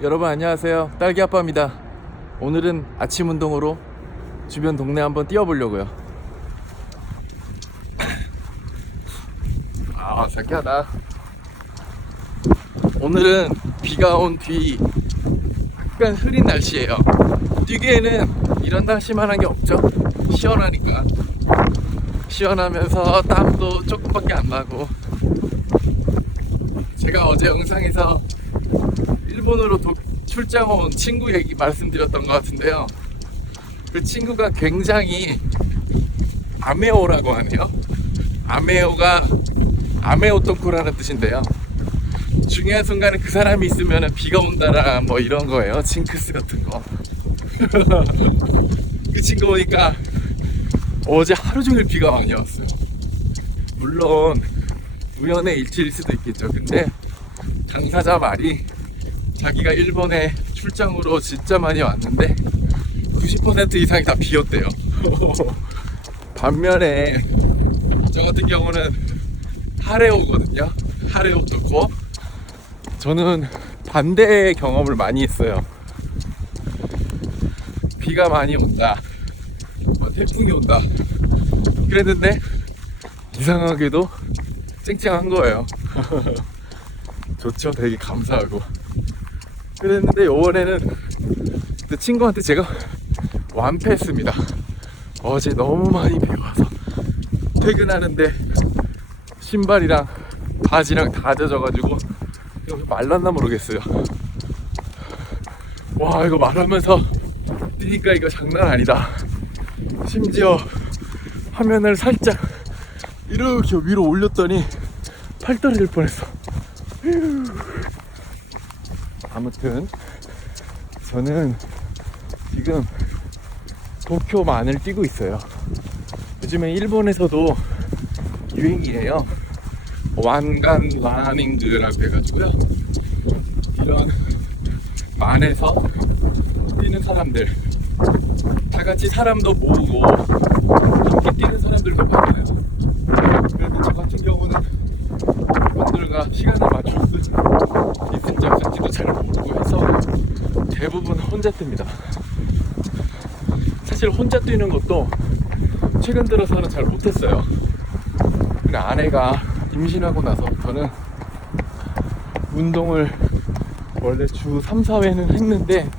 여러분 안녕하세요. 딸기 아빠입니다. 오늘은 아침 운동으로 주변 동네 한번 뛰어보려고요. 아 상쾌하다. 오늘은 비가 온 뒤 약간 흐린 날씨예요. 뛰기에는 이런 날씨만한 게 없죠. 시원하니까. 시원하면서 땀도 조금밖에 안 나고. 제가 어제 영상에서 일본으로 도- 출장 온 친구 얘기 말씀드렸던 것 같은데요. 그 친구가 굉장히 아메오라고 하네요. 아메오가 아메오 토쿠라는 뜻인데요. 중요한 순간에 그 사람이 있으면 비가 온다라 뭐 이런 거예요. 징크스 같은 거. 그 친구 보니까 어제 하루 종일 비가 많이 왔어요. 물론 우연의 일치일 수도 있겠죠. 근데 당사자 말이 자기가 일본에 출장으로 진짜 많이 왔는데 90% 이상이 다 비었대요. 반면에 저 같은 경우는 하레오거든요. 하레오 듣고 저는 반대의 경험을 많이 했어요. 비가 많이 온다. 뭐 태풍이 온다. 그랬는데 이상하게도 쨍쨍한 거예요. 좋죠. 되게 감사하고. 그랬는데 요번에는 그 친구한테 제가 완패했습니다. 어제 너무 많이 비 와서 퇴근하는데 신발이랑 바지랑 다 젖어가지고 이거 말랐나 모르겠어요. 와 이거 말하면서 뛰니까 이거 장난 아니다. 심지어 화면을 살짝 이렇게 위로 올렸더니 팔 떨어질 뻔했어. 아무튼 저는 지금 도쿄만을 뛰고 있어요. 요즘에 일본에서도 유행이에요. 완간 라닝드라고 해가지고요. 이런 만에서 뛰는 사람들 다 같이 사람도 모으고 함께 뛰는 사람들도 많아요. 그래서 저 같은 경우는 분들과 시간을 맞출 수 있을지 없을지도 잘 모르고 해서 대부분 혼자 뜁니다. 사실 혼자 뛰는 것도 최근 들어서는 잘 못했어요. 근데 아내가 임신하고 나서부터는 운동을 원래 주 3, 4회는 했는데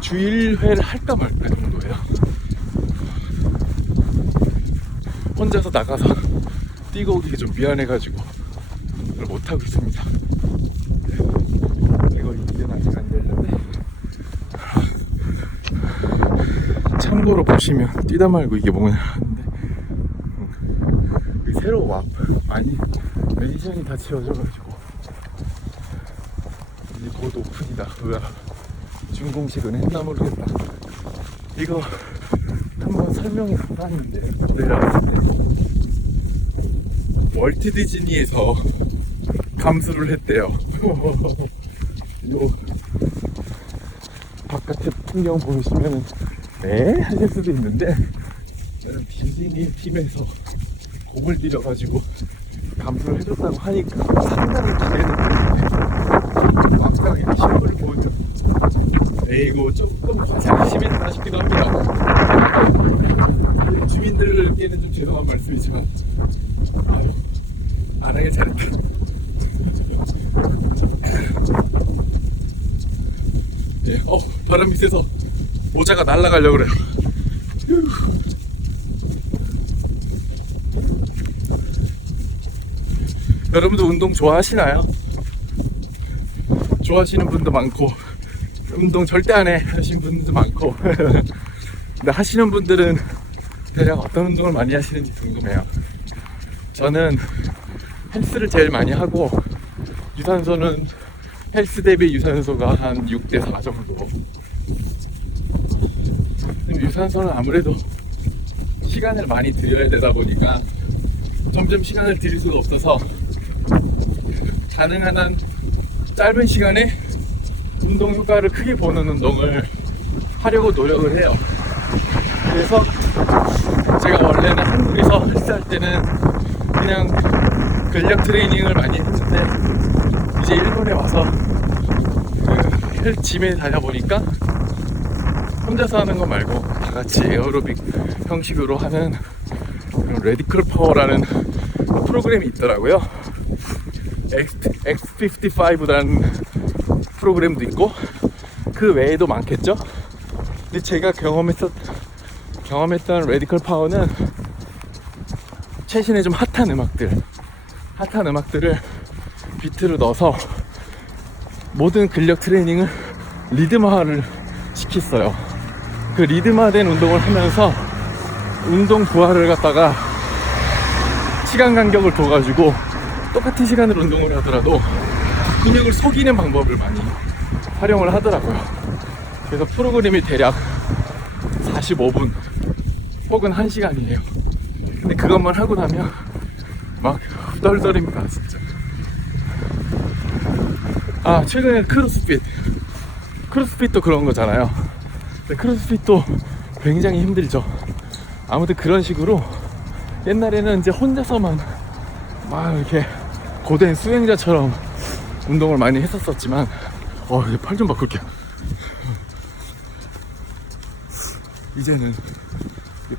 주 1회를 할까 말까 정도예요. 혼자서 나가서 뛰고 오기 좀 미안해가지고 그걸 못하고 있습니다. 이거 이제는 아직 안 되는데 참고로 보시면 뛰다 말고 이게 뭐냐 하는데 음, 새로 와 많이 멘션이 다 지워져가지고 이제 곧 오픈이다. 뭐야. 준공식은 했나 모르겠다. 이거 한번 설명이 간단한데 내려왔을 때 월트 디즈니에서 감수를 했대요. 요 바깥에 풍경 보시면 에 하실 수도 있는데 저는 디즈니 팀에서 공을 들여가지고 감수를 해줬다고 하니까 상당히 기대는 되는데 막상 이 시험을 보면 에이고 조금 과장이 심했나 싶기도 합니다. 주민들께는 좀 죄송한 말씀이지만 아유, 안 하길 잘했다. 네, 어, 바람이 세서 모자가 날아가려고 그래요. 휴. 여러분도 운동 좋아하시나요? 좋아하시는 분도 많고 운동 절대 안 해 하시는 분들도 많고 근데 하시는 분들은 대략 어떤 운동을 많이 하시는지 궁금해요. 저는 헬스를 제일 많이 하고 유산소는 헬스 대비 유산소가 한 6대 4 정도. 유산소는 아무래도 시간을 많이 들여야 되다 보니까 점점 시간을 들일 수가 없어서 가능한 한 짧은 시간에 운동 효과를 크게 보는 운동을 하려고 노력을 해요. 그래서 제가 원래는 한국에서 헬스할 때는 그냥 근력 트레이닝을 많이 했는데 이제 일본에 와서 그헬 짐에 다녀보니까 혼자서 하는 거 말고 다 같이 에어로빅 형식으로 하는 레디컬 파워라는 프로그램이 있더라고요. X, X55라는 프로그램도 있고 그 외에도 많겠죠. 근데 제가 경험했었 경험했던 레디컬 파워는 최신의 좀 핫한 음악들, 핫한 음악들을 비트를 넣어서 모든 근력 트레이닝을 리듬화를 시켰어요. 그 리듬화된 운동을 하면서 운동 부하를 갖다가 시간 간격을 둬가지고 똑같은 시간을 운동을 하더라도 근육을 속이는 방법을 많이 활용을 하더라고요. 그래서 프로그램이 대략 45분 혹은 1시간이에요. 근데 그것만 하고 나면 막 후덜덜입니다, 진짜. 아, 최근에 크로스핏. 크로스핏도 그런 거잖아요. 크로스핏도 굉장히 힘들죠. 아무튼 그런 식으로 옛날에는 이제 혼자서만 막 이렇게 고된 수행자처럼 운동을 많이 했었었지만, 어, 이제 팔좀 바꿀게. 이제는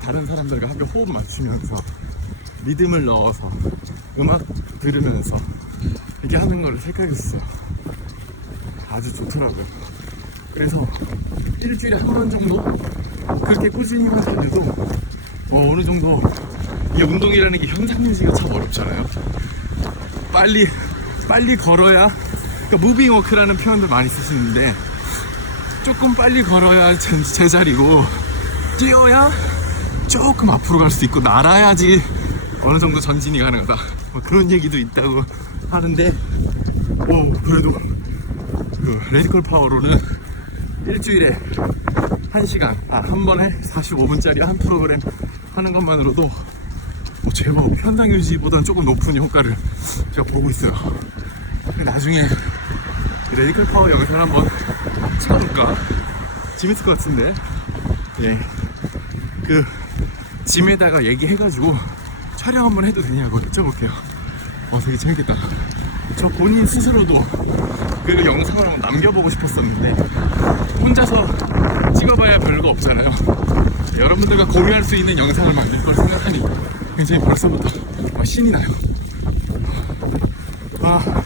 다른 사람들과 함께 호흡 맞추면서 리듬을 넣어서 음악 들으면서 이렇게 하는 걸 생각했어요. 아주 좋더라고요. 그래서 일주일에 한 번 정도 그렇게 꾸준히 하더라도 어, 어느 정도 이 운동이라는 게 현상 유지가 참 어렵잖아요. 빨리 빨리 걸어야 그러니까 무빙 워크라는 표현도 많이 쓰시는데 조금 빨리 걸어야 제, 제자리고 뛰어야 조금 앞으로 갈 수 있고 날아야지 어느 정도 전진이 가능하다 뭐 그런 얘기도 있다고 하는데 오 그래도 그 레디컬 파워로는 일주일에 한 시간 아, 한 번에 45분짜리 한 프로그램 하는 것만으로도 뭐 제법 현상 유지보다는 조금 높은 효과를 제가 보고 있어요 나중에 레디컬 파워 영상을 한번 찍어볼까 재밌을 것 같은데 예. 그 짐에다가 얘기해가지고 촬영 한번 해도 되냐고 여쭤볼게요. 어, 되게 재밌겠다. 저 본인 스스로도 그 영상을 한번 남겨보고 싶었었는데 혼자서 찍어봐야 별거 없잖아요. 여러분들과 공유할 수 있는 영상을 만들 걸 생각하니 굉장히 벌써부터 막 신이 나요. 아,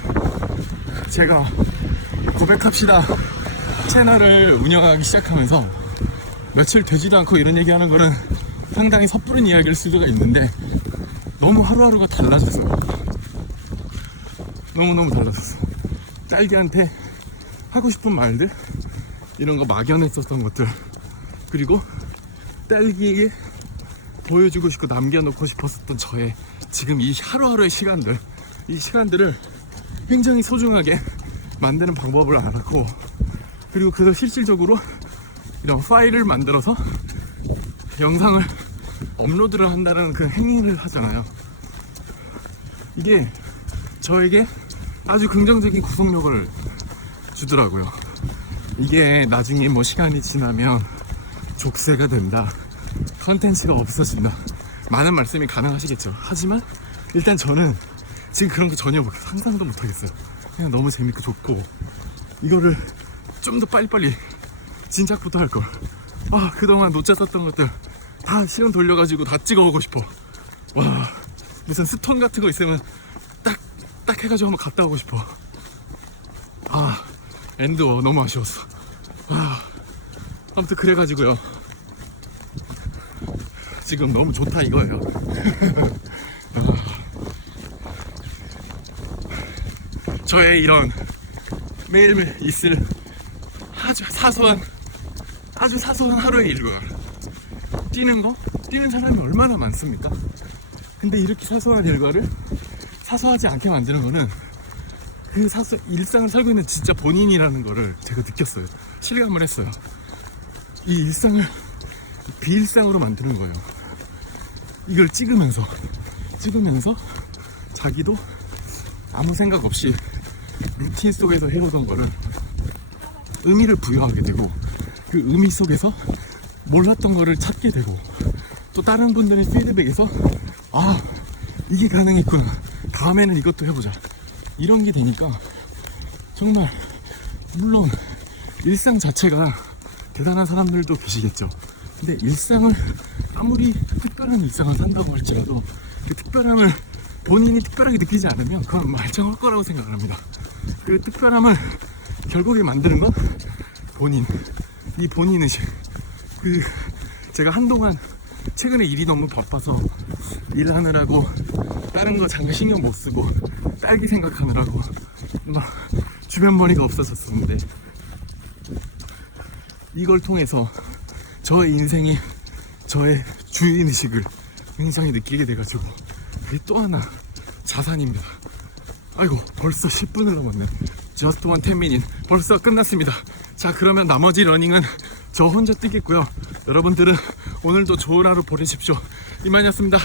제가 고백합시다 채널을 운영하기 시작하면서 며칠 되지도 않고 이런 얘기하는 거는 상당히 섣부른 이야기일 수가 있는데 너무 하루하루가 달라졌어요. 너무너무 달라졌어. 딸기한테 하고 싶은 말들 이런 거 막연했었던 것들 그리고 딸기에게 보여주고 싶고 남겨놓고 싶었었던 저의 지금 이 하루하루의 시간들 이 시간들을 굉장히 소중하게 만드는 방법을 알았고 그리고 그걸 실질적으로 이런 파일을 만들어서 영상을 업로드를 한다는 그 행위를 하잖아요. 이게 저에게 아주 긍정적인 구속력을 주더라고요. 이게 나중에 뭐 시간이 지나면 족쇄가 된다. 컨텐츠가 없어진다. 많은 말씀이 가능하시겠죠. 하지만 일단 저는 지금 그런 거 전혀 못- 상상도 못 하겠어요. 그냥 너무 재밌고 좋고 이거를 좀 더 빨리빨리 진작부터 할 걸. 아 그동안 놓쳤었던 것들 다 시간 돌려가지고 다 찍어 오고 싶어. 와 무슨 스톤 같은 거 있으면 딱딱 해가지고 한번 갔다 오고 싶어. 아 엔드워 너무 아쉬웠어. 아 아무튼 그래가지고요. 지금 너무 좋다 이거예요. 아. 저의 이런 매일매일 있을 아주 사소한 아주 사소한 하루의 일과 뛰는 거 뛰는 사람이 얼마나 많습니까? 근데 이렇게 사소한 일과를 사소하지 않게 만드는 거는 그 사소 일상을 살고 있는 진짜 본인이라는 거를 제가 느꼈어요. 실감을 했어요. 이 일상을 비일상으로 만드는 거예요. 이걸 찍으면서 찍으면서 자기도 아무 생각 없이 루틴 속에서 해오던 거를 의미를 부여하게 되고 그 의미 속에서 몰랐던 거를 찾게 되고 또 다른 분들의 피드백에서 아 이게 가능했구나 다음에는 이것도 해보자 이런 게 되니까 정말 물론 일상 자체가 대단한 사람들도 계시겠죠. 근데 일상을 아무리 특별한 일상을 산다고 할지라도 그 특별함을 본인이 특별하게 느끼지 않으면 그건 말짱할 거라고 생각을 합니다. 그 특별함을 결국에 만드는 건 본인, 이 본인 의식. 그 제가 한동안 최근에 일이 너무 바빠서 일하느라고 다른 거 장가 신경 못 쓰고 딸기 생각하느라고 막 주변 머리가 없어졌었는데 이걸 통해서 저의 인생이 저의 주인의식을 굉장히 느끼게 돼가지고 그게 또 하나 자산입니다. 아이고 벌써 10분을 넘었네. Just one 10 minute 벌써 끝났습니다. 자 그러면 나머지 러닝은 저 혼자 뛰겠고요. 여러분들은 오늘도 좋은 하루 보내십시오. 이만이었습니다.